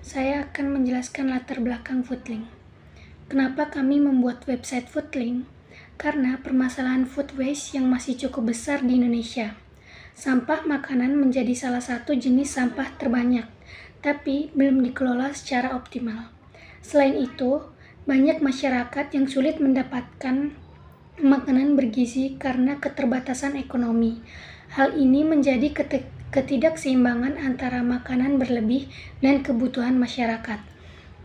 Saya akan menjelaskan latar belakang Foodlink. Kenapa kami membuat website Foodlink? Karena permasalahan food waste yang masih cukup besar di Indonesia. Sampah makanan menjadi salah satu jenis sampah terbanyak, tapi belum dikelola secara optimal. Selain itu, banyak masyarakat yang sulit mendapatkan makanan bergizi karena keterbatasan ekonomi. Hal ini menjadi ketidakseimbangan antara makanan berlebih dan kebutuhan masyarakat.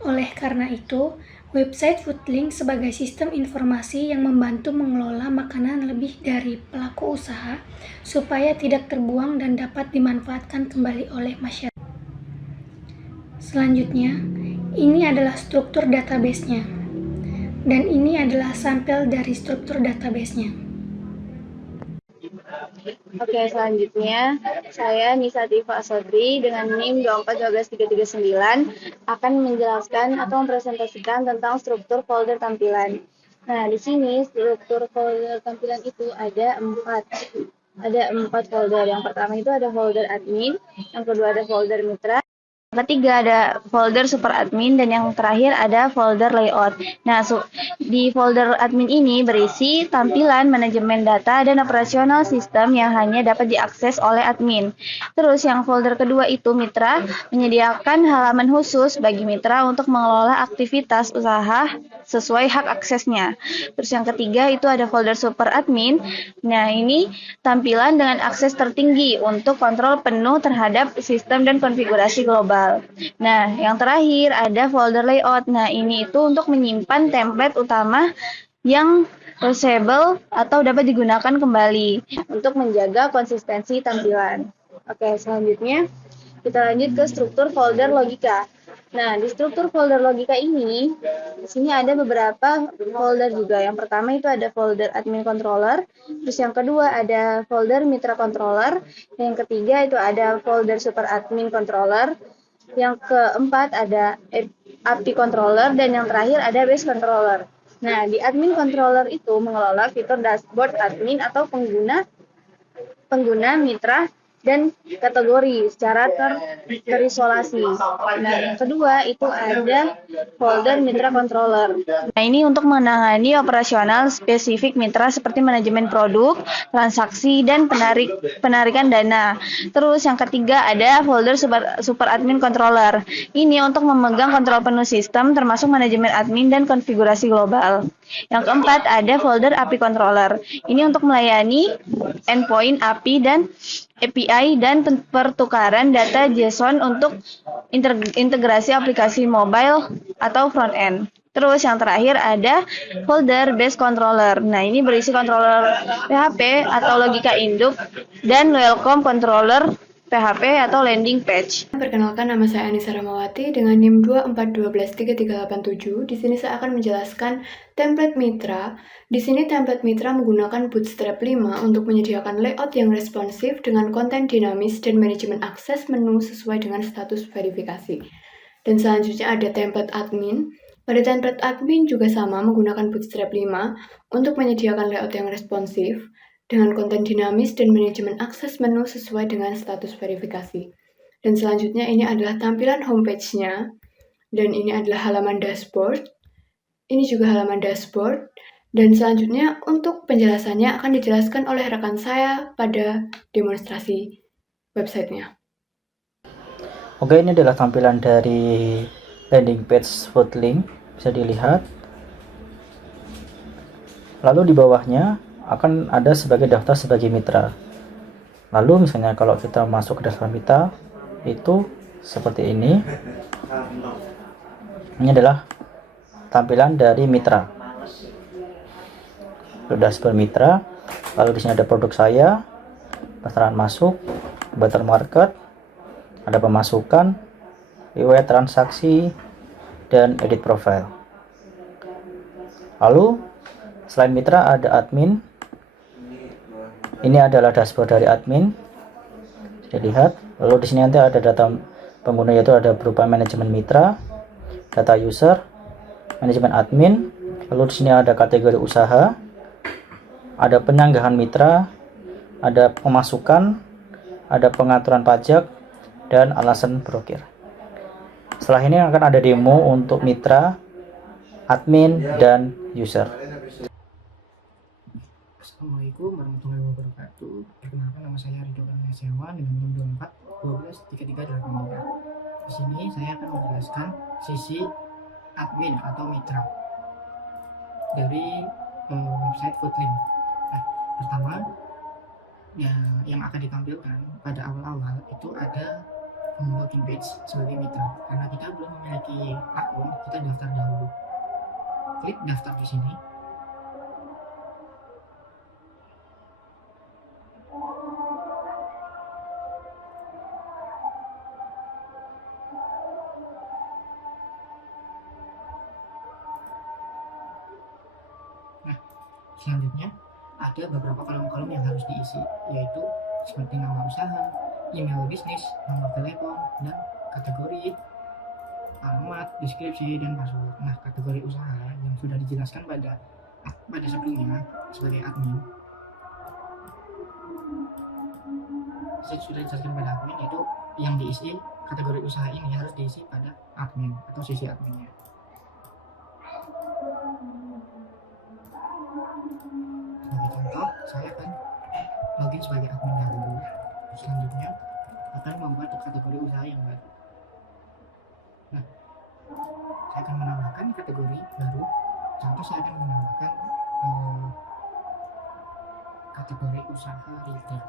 Oleh karena itu, website Foodlink sebagai sistem informasi yang membantu mengelola makanan lebih dari pelaku usaha supaya tidak terbuang dan dapat dimanfaatkan kembali oleh masyarakat. Selanjutnya, ini adalah struktur database-nya. Dan ini adalah sampel dari struktur database-nya. Oke, selanjutnya saya Nisa Tifa Sodri dengan NIM 2412339 akan menjelaskan atau mempresentasikan tentang struktur folder tampilan. Nah, di sini struktur folder tampilan itu ada empat folder. Yang pertama itu ada folder admin, yang kedua ada folder mitra, ketiga ada folder super admin, dan yang terakhir ada folder layout. Nah, di folder admin ini berisi tampilan, manajemen data, dan operasional sistem yang hanya dapat diakses oleh admin. Terus yang folder kedua itu mitra, menyediakan halaman khusus bagi mitra untuk mengelola aktivitas usaha sesuai hak aksesnya. Terus yang ketiga itu ada folder super admin. Nah, ini tampilan dengan akses tertinggi untuk kontrol penuh terhadap sistem dan konfigurasi global. Nah, yang terakhir ada folder layout. Nah, ini itu untuk menyimpan template utama yang reusable atau dapat digunakan kembali untuk menjaga konsistensi tampilan. Oke, selanjutnya kita lanjut ke struktur folder logika. Nah, di struktur folder logika ini, di sini ada beberapa folder juga. Yang pertama itu ada folder admin controller, terus yang kedua ada folder mitra controller, yang ketiga itu ada folder super admin controller, yang keempat ada API controller, dan yang terakhir ada base controller. Nah, di admin controller itu mengelola fitur dashboard admin atau pengguna mitra dan kategori secara terisolasi. Nah, yang kedua itu ada folder mitra controller. Nah, ini untuk menangani operasional spesifik mitra seperti manajemen produk, transaksi, dan penarikan dana. Terus yang ketiga ada folder super admin controller. Ini untuk memegang kontrol penuh sistem termasuk manajemen admin dan konfigurasi global. Yang keempat ada folder API controller. Ini untuk melayani endpoint API dan API dan pertukaran data JSON untuk integrasi aplikasi mobile atau front end. Terus yang terakhir ada folder base controller. Nah, ini berisi controller PHP atau logika induk dan welcome controller PHP atau landing page. Perkenalkan, nama saya Anissa Ramawati dengan NIM 2421333. Di sini saya akan menjelaskan template mitra. Di sini template mitra menggunakan Bootstrap 5 untuk menyediakan layout yang responsif dengan konten dinamis dan manajemen akses menu sesuai dengan status verifikasi. Dan selanjutnya ada template admin. Pada template admin juga sama menggunakan Bootstrap 5 untuk menyediakan layout yang responsif dengan konten dinamis dan manajemen akses menu sesuai dengan status verifikasi. Dan selanjutnya ini adalah tampilan homepage-nya, dan ini adalah halaman dashboard. Ini juga halaman dashboard, dan selanjutnya untuk penjelasannya akan dijelaskan oleh rekan saya pada demonstrasi websitenya. Oke, ini adalah tampilan dari landing page Foodlink, bisa dilihat. Lalu di bawahnya akan ada sebagai daftar sebagai mitra. Lalu misalnya kalau kita masuk ke daftar mitra itu seperti ini. Ini adalah tampilan dari mitra. Sudah dashboard mitra. Lalu di sini ada produk saya, pendaftaran masuk, battle market, ada pemasukan, riwayat transaksi, dan edit profile. Lalu selain mitra ada admin. Ini adalah dashboard dari admin. Bisa dilihat. Lalu di sini nanti ada data pengguna, yaitu ada berupa manajemen mitra, data user, manajemen admin. Lalu di sini ada kategori usaha, ada penyanggahan mitra, ada pemasukan, ada pengaturan pajak, dan alasan blokir. Setelah ini akan ada demo untuk mitra, admin, dan user. Assalamualaikum warahmatullahi wabarakatuh. Perkenalkan, nama saya Ridho Kurniasetiawan dengan NIM 24 12 33 8. Di sini saya akan menjelaskan sisi admin atau mitra dari website Foodlink. Nah, pertama ya, yang akan ditampilkan pada awal-awal itu ada login page sebagai mitra. Karena kita belum memiliki akun, kita daftar dahulu. Klik daftar di sini. Nah, selanjutnya ada beberapa kolom-kolom yang harus diisi, yaitu seperti nama usaha, email bisnis, nomor telepon, dan kategori, alamat, deskripsi, dan password. Nah, kategori usaha yang sudah dijelaskan pada sebelumnya sebagai admin, itu yang diisi kategori usaha ini harus diisi pada admin atau sisi adminnya. Sebagai contoh, saya akan login sebagai admin dahulu. Selanjutnya akan membuat kategori usaha yang baru. Nah, saya akan menambahkan kategori baru. Contoh, saya akan menambahkan kategori usaha retail.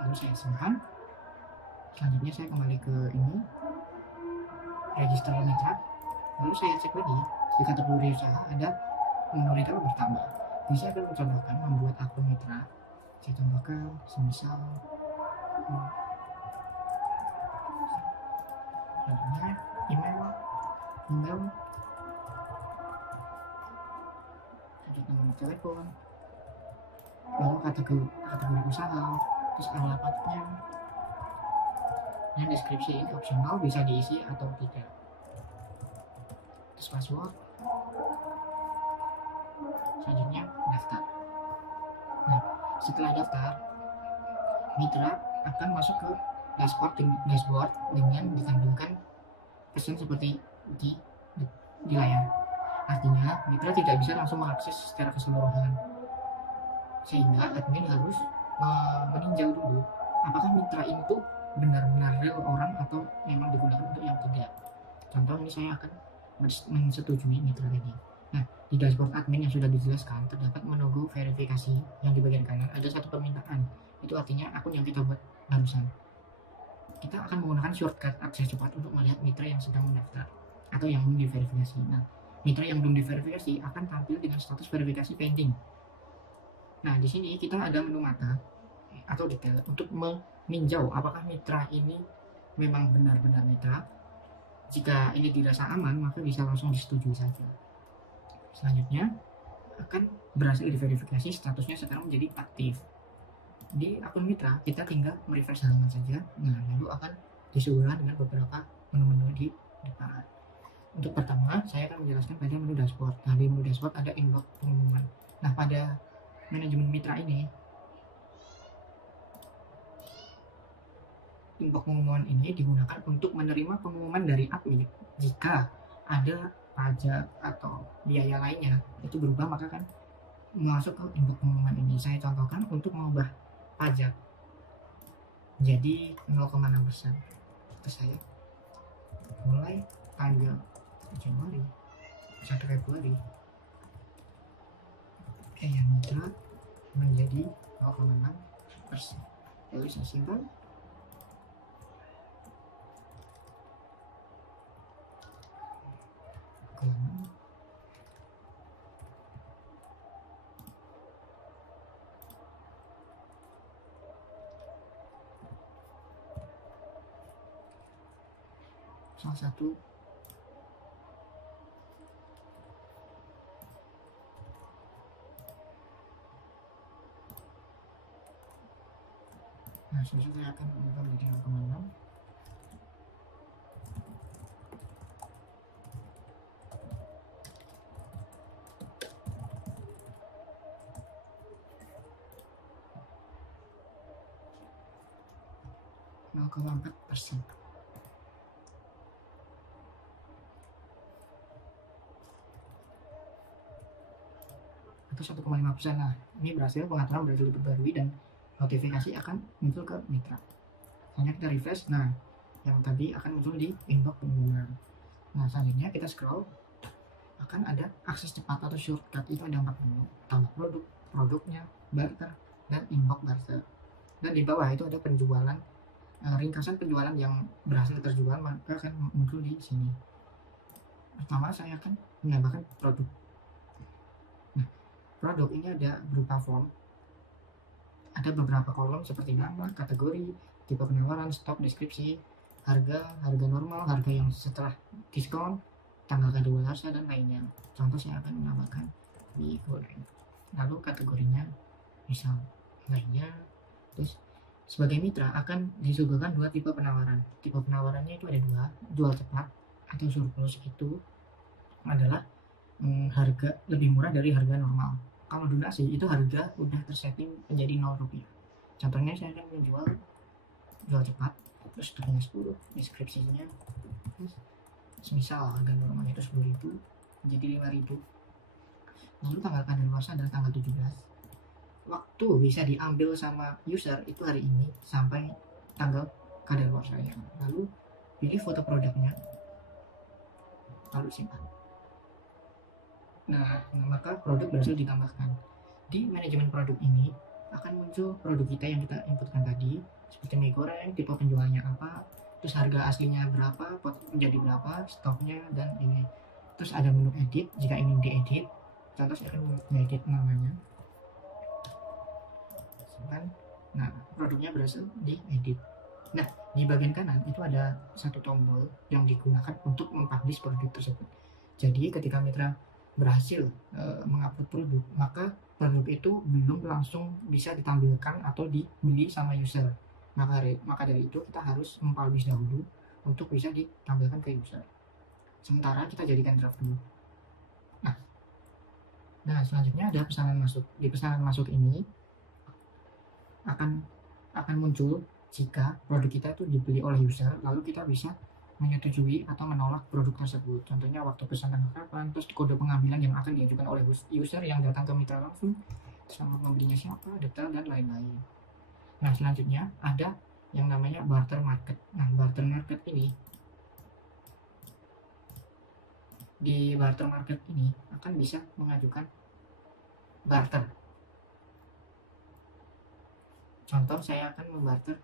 Lalu saya simpan. Selanjutnya saya kembali ke ini, register mitra. Lalu saya cek lagi di kategori usaha ada nomor retail bertambah. Jadi saya akan mencontohkan membuat akun mitra. Saya contohkan semisal selanjutnya email, selanjutnya nomor telepon, lalu kategori usaha, terus alamatnya, dan deskripsi ini opsional, bisa diisi atau tidak, terus password. Selanjutnya daftar. Nah, setelah daftar, mitra akan masuk ke dashboard dengan ditampilkan pesan seperti di layar. Artinya mitra tidak bisa langsung mengakses secara keseluruhan, sehingga admin harus meninjau dulu apakah mitra ini tuh benar-benar real orang atau memang digunakan untuk yang tidak. Contoh, ini saya akan mensetujui mitra ini. Nah, di dashboard admin yang sudah dijelaskan terdapat menunggu verifikasi yang di bagian kanan ada satu permintaan. Itu artinya akun yang kita buat barusan. Kita akan menggunakan shortcut akses cepat untuk melihat mitra yang sedang mendaftar atau yang belum diverifikasi. Nah, mitra yang belum diverifikasi akan tampil dengan status verifikasi pending. Nah, di sini kita ada menu mata atau detail untuk meninjau apakah mitra ini memang benar-benar mitra. Jika ini dirasa aman, maka bisa langsung disetujui saja. Selanjutnya akan berhasil diverifikasi, statusnya sekarang menjadi aktif. Di akun mitra kita tinggal merefresh halaman saja. Nah, lalu akan disuguhkan dengan beberapa menu-menu di depan. Untuk pertama, saya akan menjelaskan pada menu dashboard. Nah, di menu dashboard ada inbox pengumuman. Nah, pada manajemen mitra ini, inbox pengumuman ini digunakan untuk menerima pengumuman dari admin. Jika ada pajak atau biaya lainnya itu berubah, maka kan masuk ke inbox pengumuman ini. Saya contohkan untuk mengubah pajak jadi 0,6%. Terus saya mulai tanggal Januari 1 Februari yang mitra menjadi 0,6%. Lalu saya simpan. Salah satu saya akan mengubah menjadi 0,6. ke 1,5%. Nah, ini pengaturan berhasil diperbarui dan notifikasi akan muncul ke mitra. Hanya kita refresh, nah yang tadi akan muncul di inbox pengguna. Nah, selanjutnya kita scroll, akan ada akses cepat atau shortcut. Itu ada 4 menu: tambah produk, produknya, barter, dan inbox barter. Dan di bawah itu ada penjualan, ringkasan penjualan yang berhasil terjual, maka akan muncul di sini. Pertama saya akan menambahkan produk. Nah, produk ini ada berupa form, ada beberapa kolom seperti nama, kategori, tipe penawaran, stok, deskripsi, harga normal, harga yang setelah diskon, tanggal kadaluarsa, dan lainnya. Contoh saya akan menambahkan mie goreng, lalu kategorinya misal lainnya. Terus sebagai mitra akan disuguhkan 2 tipe penawaran. Tipe penawarannya itu ada 2, jual cepat atau surplus. Itu adalah harga lebih murah dari harga normal. Kalau donasi itu harga udah tersetting menjadi Rp0. Contohnya saya akan menjual jual cepat, terus stoknya 10, deskripsinya semisal harga normalnya itu 10.000 menjadi 5.000. Lalu tanggal kadaluarsa adalah tanggal 17. Waktu bisa diambil sama user itu hari ini sampai tanggal kadaluarsanya. Lalu pilih foto produknya, lalu simpan. Nah, maka produk berhasil ditambahkan. Di manajemen produk ini akan muncul produk kita yang kita inputkan tadi, seperti mie goreng, tipe penjualnya apa, terus harga aslinya berapa, pot menjadi berapa, stoknya, dan ini. Terus ada menu edit jika ingin diedit. Contoh saya akan mengedit namanya. Nah, produknya berhasil diedit. Nah, di bagian kanan itu ada satu tombol yang digunakan untuk mempublish produk tersebut. Jadi ketika mitra berhasil mengupload produk, maka produk itu belum langsung bisa ditampilkan atau dibeli sama user. Maka dari itu kita harus mempublish dahulu untuk bisa ditampilkan ke user. Sementara kita jadikan draft dulu. Nah, selanjutnya ada pesanan masuk. Di pesanan masuk ini akan muncul jika produk kita itu dibeli oleh user, lalu kita bisa menyetujui atau menolak produk tersebut. Contohnya waktu pesanan kapan, terus kode pengambilan yang akan diajukan oleh user yang datang ke mitra langsung, sama pembelinya siapa, detail, dan lain-lain. Nah, selanjutnya ada yang namanya barter market. Nah, barter market ini, di barter market ini akan bisa mengajukan barter. Contoh saya akan membarter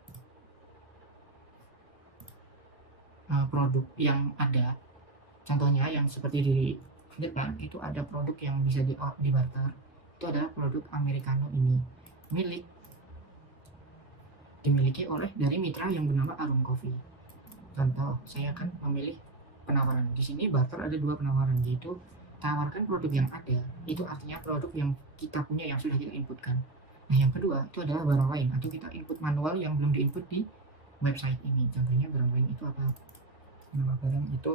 produk yang ada. Contohnya yang seperti di depan itu ada produk yang bisa dibarter. Itu adalah produk americano ini, dimiliki oleh dari mitra yang bernama Arum Coffee. Contoh saya akan memilih penawaran. Di sini barter ada 2 penawaran, yaitu tawarkan produk yang ada, itu artinya produk yang kita punya yang sudah kita inputkan. Nah, yang kedua itu adalah barang lain atau kita input manual yang belum diinput di website ini. Contohnya barang lain itu apa? Nama barang itu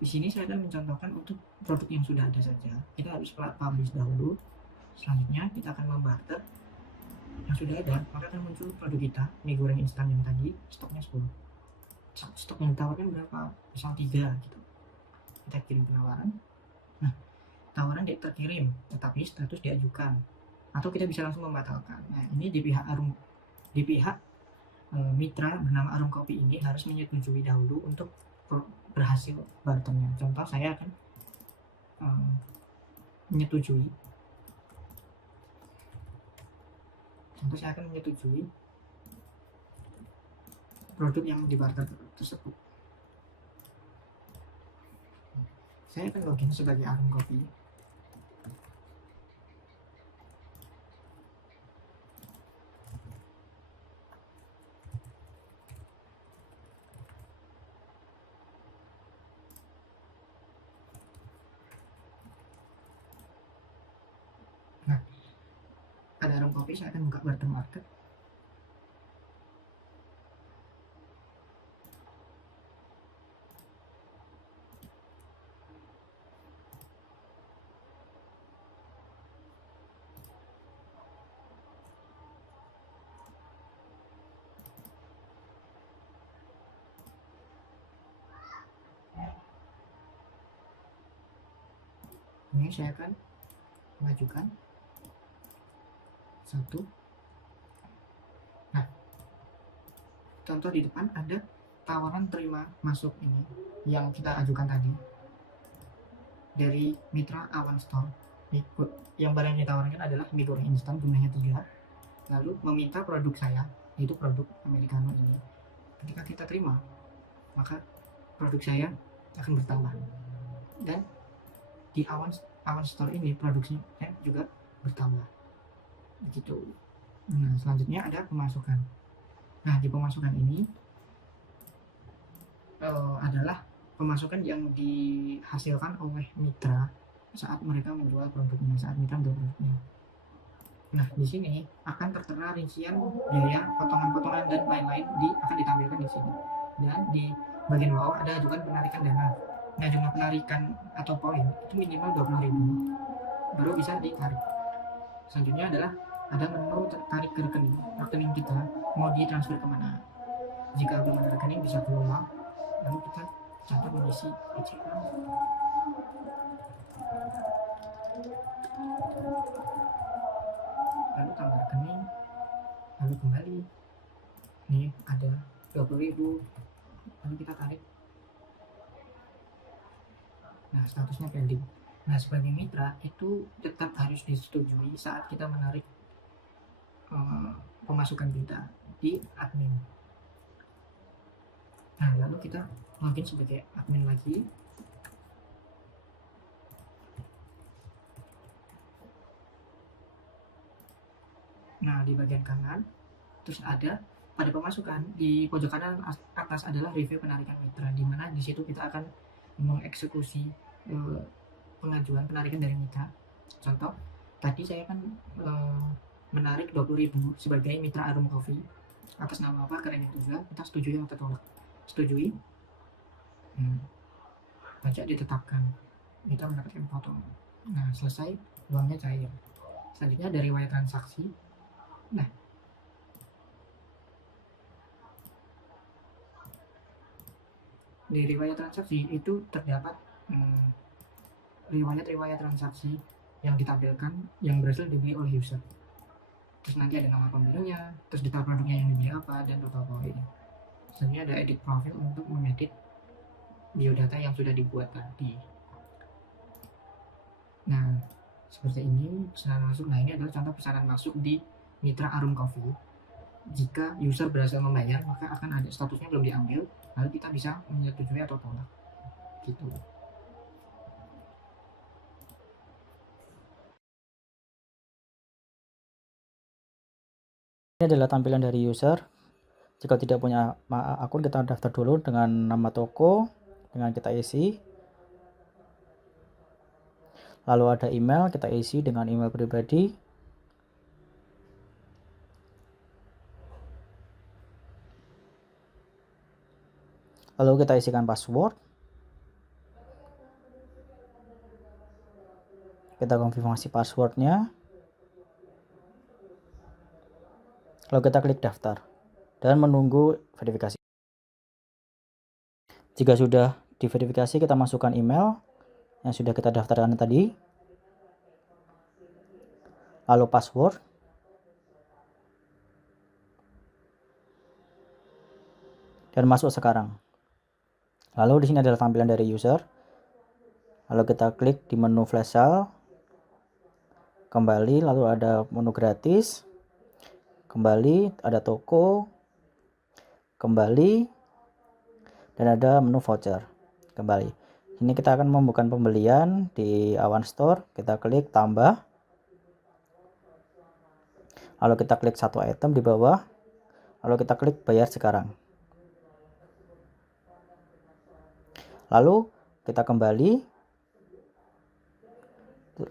di sini saya akan mencontohkan untuk produk yang sudah ada saja. Kita harus publish dahulu. Selanjutnya kita akan membarter yang sudah ada, maka akan muncul produk kita, mie goreng instan yang tadi, stoknya 10. Stok yang ditawarkan berapa? Misal 3 gitu. Kita kirim penawaran. Nah, tawaran terkirim, tetapi status diajukan, atau kita bisa langsung membatalkan. Nah, ini di pihak mitra bernama Arum Coffee ini harus menyetujui dahulu untuk berhasil barternya. Contoh saya akan menyetujui. Produk yang dibarter tersebut. Saya akan login sebagai Arum Coffee. Nah, ada Arum Coffee, saya akan buka barter market. Ini saya akan mengajukan satu. Nah, contoh di depan ada tawaran terima masuk ini yang kita ajukan tadi dari mitra Awan Store. Yang barang yang ditawarkan adalah mie goreng instan jumlahnya 3, lalu meminta produk saya, yaitu produk americano ini. Ketika kita terima, maka produk saya akan bertambah, dan di Awan Store ini produksinya juga bertambah begitu. Nah, selanjutnya ada pemasukan. Nah, di pemasukan ini adalah pemasukan yang dihasilkan oleh mitra saat mereka menjual produknya, saat mitra menjual produknya. Nah, di sini akan tertera rincian biaya, potongan-potongan dan lain-lain akan ditampilkan di sini. Dan di bagian bawah ada ajukan penarikan dana. Nah, jumlah penarikan atau poin itu minimal 20.000 baru bisa ditarik. Selanjutnya adalah ada menu tarik ke rekening kita, mau ditransfer kemana. Jika belum ada rekening bisa keluar, lalu kita catat mengisi eceran. Lalu tambah rekening, lalu kembali. Nih ada 20.000, lalu kita tarik. Nah, statusnya pending. Nah, sebagai mitra itu tetap harus disetujui saat kita menarik pemasukan kita di admin. Nah, lalu kita login sebagai admin lagi. Nah, di bagian kanan terus ada pada pemasukan di pojok kanan atas adalah review penarikan mitra, di mana di situ kita akan mengeksekusi pengajuan penarikan dari mitra. Contoh, tadi saya kan menarik 20.000 sebagai mitra Arum Coffee atas nama apa, ke rekening tujuan. Kita setujui atau tolak? Setujui. Pajak ditetapkan, kita mendapatkan potong. Nah, selesai, uangnya cair. Selanjutnya dari riwayat transaksi. Nah, di riwayat transaksi itu terdapat riwayat transaksi yang ditampilkan yang berhasil dibeli oleh user. Terus nanti ada nama pembelinya, terus detail produknya yang dibeli apa, dan total poin. Selanjutnya ada edit profil untuk mengedit biodata yang sudah dibuat tadi. Nah, seperti ini pesanan masuk. Nah, ini adalah contoh pesanan masuk di mitra Arum Coffee. Jika user berhasil membayar, maka akan ada statusnya belum diambil, lalu kita bisa menyetujui atau tolak gitu. Ini adalah tampilan dari user. Jika tidak punya akun, kita daftar dulu dengan nama toko, dengan kita isi. Lalu ada email, kita isi dengan email pribadi. Lalu kita isikan password. Kita konfirmasi passwordnya. Lalu kita klik daftar dan menunggu verifikasi. Jika sudah diverifikasi, kita masukkan email yang sudah kita daftarkan tadi, lalu password, dan masuk sekarang. Lalu di sini adalah tampilan dari user. Lalu kita klik di menu flash sale, kembali, lalu ada menu gratis, kembali, ada toko, kembali, dan ada menu voucher, kembali. Ini kita akan membuka pembelian di Awan Store. Kita klik tambah, lalu kita klik satu item di bawah, lalu kita klik bayar sekarang. Lalu kita kembali,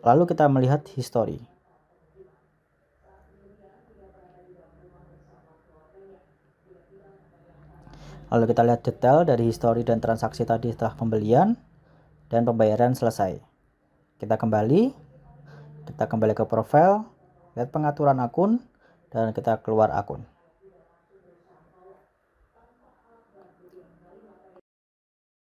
lalu kita melihat history. Lalu kita lihat detail dari history dan transaksi tadi setelah pembelian dan pembayaran selesai. Kita kembali ke profile, lihat pengaturan akun, dan kita keluar akun.